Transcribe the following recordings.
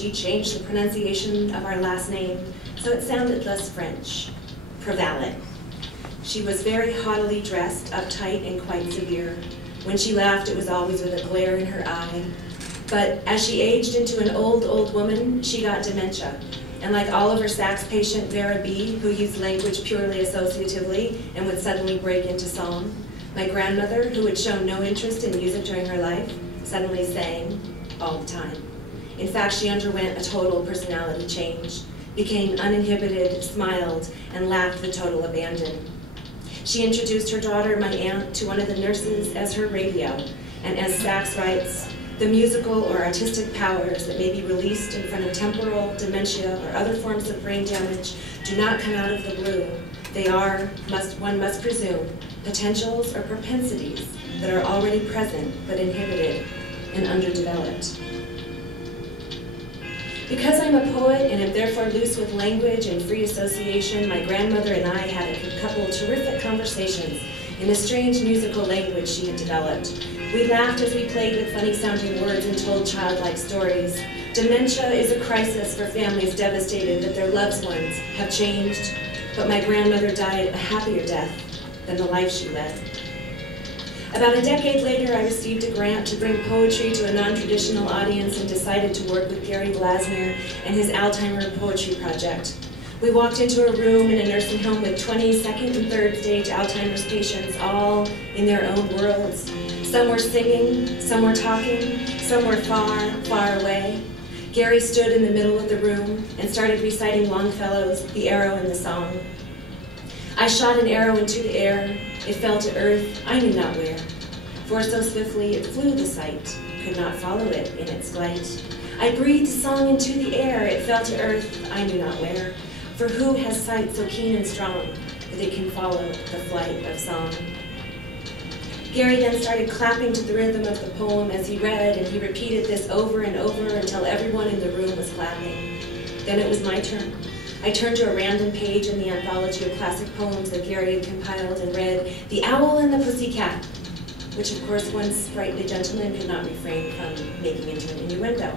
She changed the pronunciation of our last name so it sounded less French, Prevallet. She was very haughtily dressed, uptight and quite severe. When she laughed, it was always with a glare in her eye. But as she aged into an old woman, she got dementia. And like Oliver Sacks' patient Vera B., who used language purely associatively and would suddenly break into song, my grandmother, who had shown no interest in music during her life, suddenly sang all the time. In fact, she underwent a total personality change, became uninhibited, smiled, and laughed with total abandon. She introduced her daughter, my aunt, to one of the nurses as her radio, and as Sacks writes, the musical or artistic powers that may be released in front of temporal, dementia, or other forms of brain damage do not come out of the blue. They are, one must presume, potentials or propensities that are already present but inhibited and underdeveloped. Because I'm a poet and am therefore loose with language and free association, my grandmother and I had a couple of terrific conversations in a strange musical language she had developed. We laughed as we played with funny-sounding words and told childlike stories. Dementia is a crisis for families devastated that their loved ones have changed, but my grandmother died a happier death than the life she led. About a decade later, I received a grant to bring poetry to a non-traditional audience and decided to work with Gary Glasner and his Alzheimer's Poetry Project. We walked into a room in a nursing home with 20 second and third stage Alzheimer's patients, all in their own worlds. Some were singing, some were talking, some were far, far away. Gary stood in the middle of the room and started reciting Longfellow's The Arrow in the Song. I shot an arrow into the air, it fell to earth, I knew not where. For so swiftly it flew the sight, could not follow it in its flight. I breathed the song into the air, it fell to earth, I knew not where. For who has sight so keen and strong that it can follow the flight of song? Gary then started clapping to the rhythm of the poem as he read, and he repeated this over and over until everyone in the room was clapping. Then it was my turn. I turned to a random page in the anthology of classic poems that Gary had compiled and read The Owl and the Pussycat, which of course one sprightly gentleman could not refrain from making into an innuendo.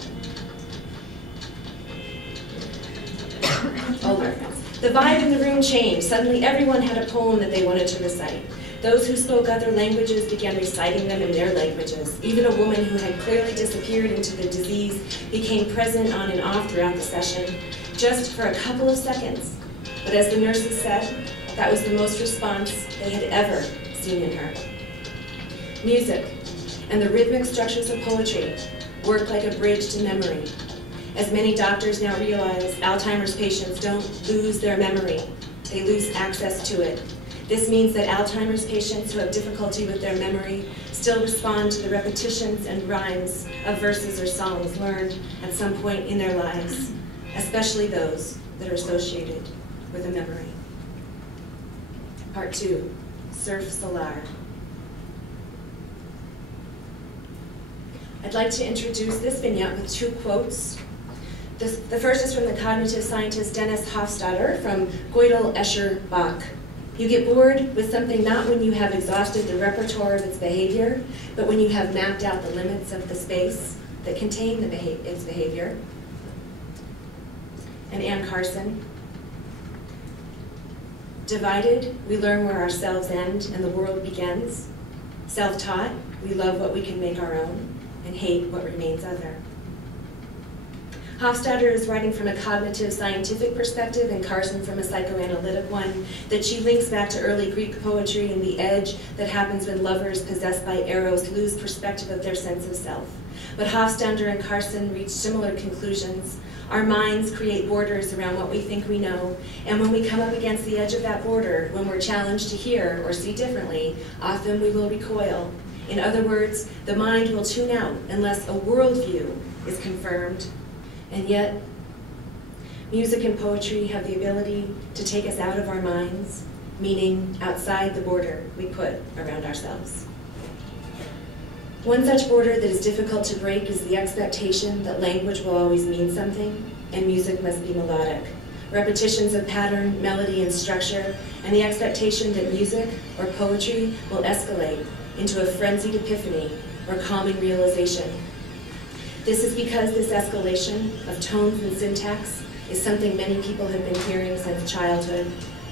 All reference. The vibe in the room changed. Suddenly everyone had a poem that they wanted to recite. Those who spoke other languages began reciting them in their languages. Even a woman who had clearly disappeared into the disease became present on and off throughout the session, just for a couple of seconds. But as the nurses said, that was the most response they had ever seen in her. Music and the rhythmic structures of poetry work like a bridge to memory. As many doctors now realize, Alzheimer's patients don't lose their memory, they lose access to it. This means that Alzheimer's patients who have difficulty with their memory still respond to the repetitions and rhymes of verses or songs learned at some point in their lives, especially those that are associated with a memory. Part 2, Surf Solar. I'd like to introduce this vignette with 2 quotes. The first is from the cognitive scientist Dennis Hofstadter from Gödel, Escher, Bach. You get bored with something not when you have exhausted the repertoire of its behavior, but when you have mapped out the limits of the space that contain its behavior. And Anne Carson. Divided, we learn where ourselves end and the world begins. Self-taught, we love what we can make our own and hate what remains other. Hofstadter is writing from a cognitive scientific perspective and Carson from a psychoanalytic one, that she links back to early Greek poetry and the edge that happens when lovers possessed by eros lose perspective of their sense of self. But Hofstadter and Carson reach similar conclusions. Our minds create borders around what we think we know, and when we come up against the edge of that border, when we're challenged to hear or see differently, often we will recoil. In other words, the mind will tune out unless a worldview is confirmed. And yet, music and poetry have the ability to take us out of our minds, meaning outside the border we put around ourselves. One such border that is difficult to break is the expectation that language will always mean something, and music must be melodic. Repetitions of pattern, melody, and structure, and the expectation that music or poetry will escalate into a frenzied epiphany or calming realization. This is because this escalation of tones and syntax is something many people have been hearing since childhood,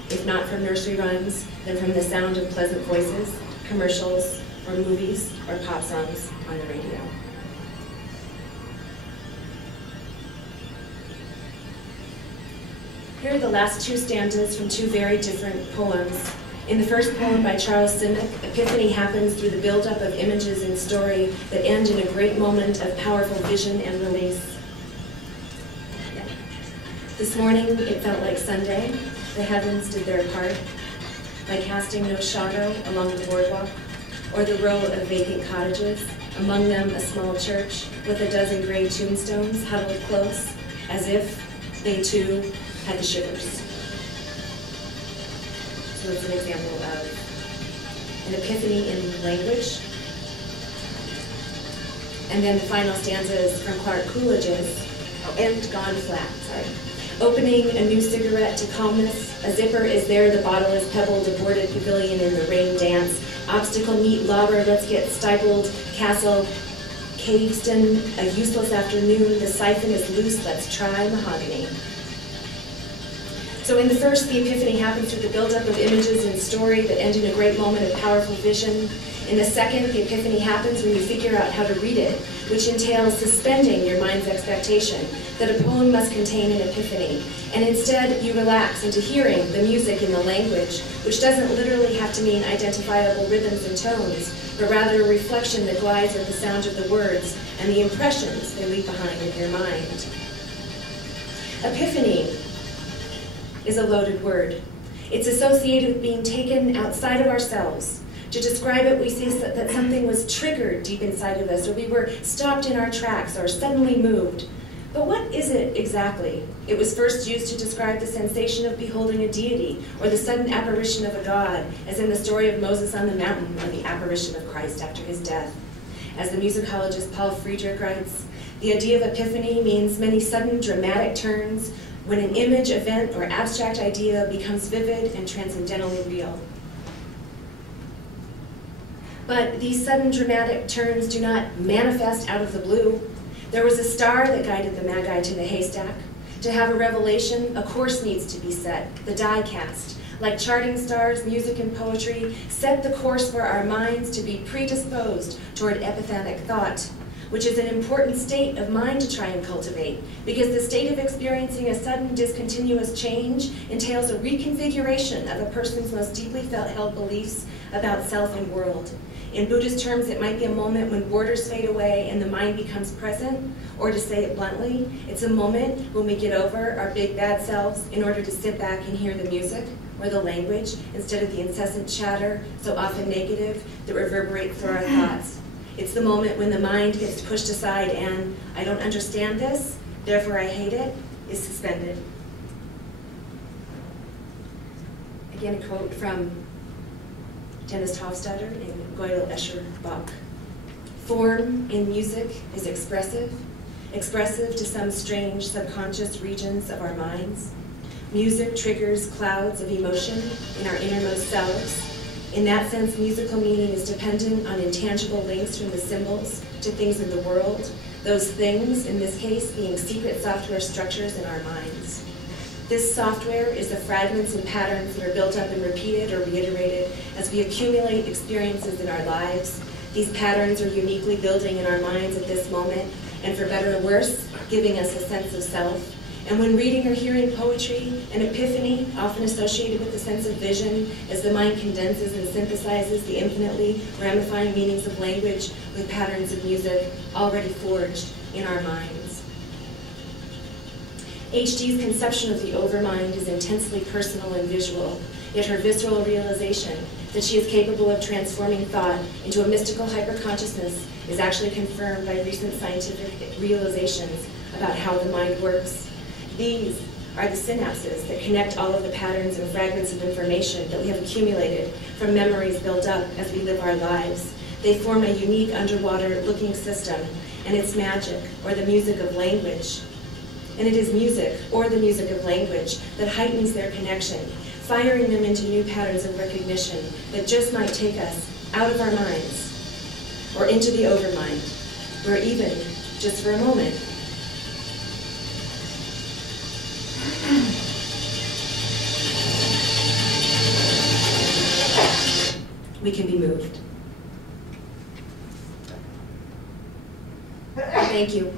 if not from nursery rhymes, then from the sound of pleasant voices, commercials, or movies, or pop songs on the radio. Here are the last two stanzas from two very different poems. In the first poem by Charles Simic, epiphany happens through the buildup of images in story that end in a great moment of powerful vision and release. Yeah. This morning, it felt like Sunday. The heavens did their part, by casting no shadow along the boardwalk, or the row of vacant cottages, among them a small church with a dozen gray tombstones huddled close, as if they too had the shivers. So it's an example of an epiphany in language. And then the final stanza is from Clark Coolidge's, and Gone Flat, sorry. Opening a new cigarette to calmness, a zipper is there, the bottle is pebbled, a boarded pavilion in the rain dance, obstacle meet, lobber, let's get stifled, castle, Caveston, a useless afternoon, the siphon is loose, let's try mahogany. So in the first, the epiphany happens through the buildup of images and story that end in a great moment of powerful vision. In the second, the epiphany happens when you figure out how to read it, which entails suspending your mind's expectation that a poem must contain an epiphany, and instead you relax into hearing the music in the language, which doesn't literally have to mean identifiable rhythms and tones, but rather a reflection that glides with the sound of the words and the impressions they leave behind in your mind. Epiphany is a loaded word. It's associated with being taken outside of ourselves. To describe it, we see that something was triggered deep inside of us, or we were stopped in our tracks, or suddenly moved. But what is it exactly? It was first used to describe the sensation of beholding a deity, or the sudden apparition of a god, as in the story of Moses on the mountain, or the apparition of Christ after his death. As the musicologist Paul Friedrich writes, the idea of epiphany means many sudden dramatic turns when an image, event, or abstract idea becomes vivid and transcendentally real. But these sudden dramatic turns do not manifest out of the blue. There was a star that guided the Magi to the haystack. To have a revelation, a course needs to be set, the die cast. Like charting stars, music and poetry set the course for our minds to be predisposed toward epiphatic thought, which is an important state of mind to try and cultivate, because the state of experiencing a sudden discontinuous change entails a reconfiguration of a person's most deeply held beliefs about self and world. In Buddhist terms, it might be a moment when borders fade away and the mind becomes present, or to say it bluntly, it's a moment when we get over our big bad selves in order to sit back and hear the music or the language instead of the incessant chatter, so often negative, that reverberates through our thoughts. It's the moment when the mind gets pushed aside and, I don't understand this, therefore I hate it, is suspended. Again, a quote from Dennis Hofstadter and Gödel Escher Bach. Form in music is expressive, expressive to some strange subconscious regions of our minds. Music triggers clouds of emotion in our innermost selves. In that sense, musical meaning is dependent on intangible links from the symbols to things in the world, those things, in this case, being secret software structures in our minds. This software is the fragments and patterns that are built up and repeated or reiterated as we accumulate experiences in our lives. These patterns are uniquely building in our minds at this moment, and for better or worse, giving us a sense of self. And when reading or hearing poetry, an epiphany, often associated with the sense of vision, as the mind condenses and synthesizes the infinitely ramifying meanings of language with patterns of music already forged in our minds. H.G.'s conception of the overmind is intensely personal and visual, yet her visceral realization that she is capable of transforming thought into a mystical hyperconsciousness is actually confirmed by recent scientific realizations about how the mind works. These are the synapses that connect all of the patterns and fragments of information that we have accumulated from memories built up as we live our lives. They form a unique underwater-looking system, and it's magic, or the music of language. And it is music, or the music of language, that heightens their connection, firing them into new patterns of recognition that just might take us out of our minds, or into the overmind, where even just for a moment. We can be moved. Thank you.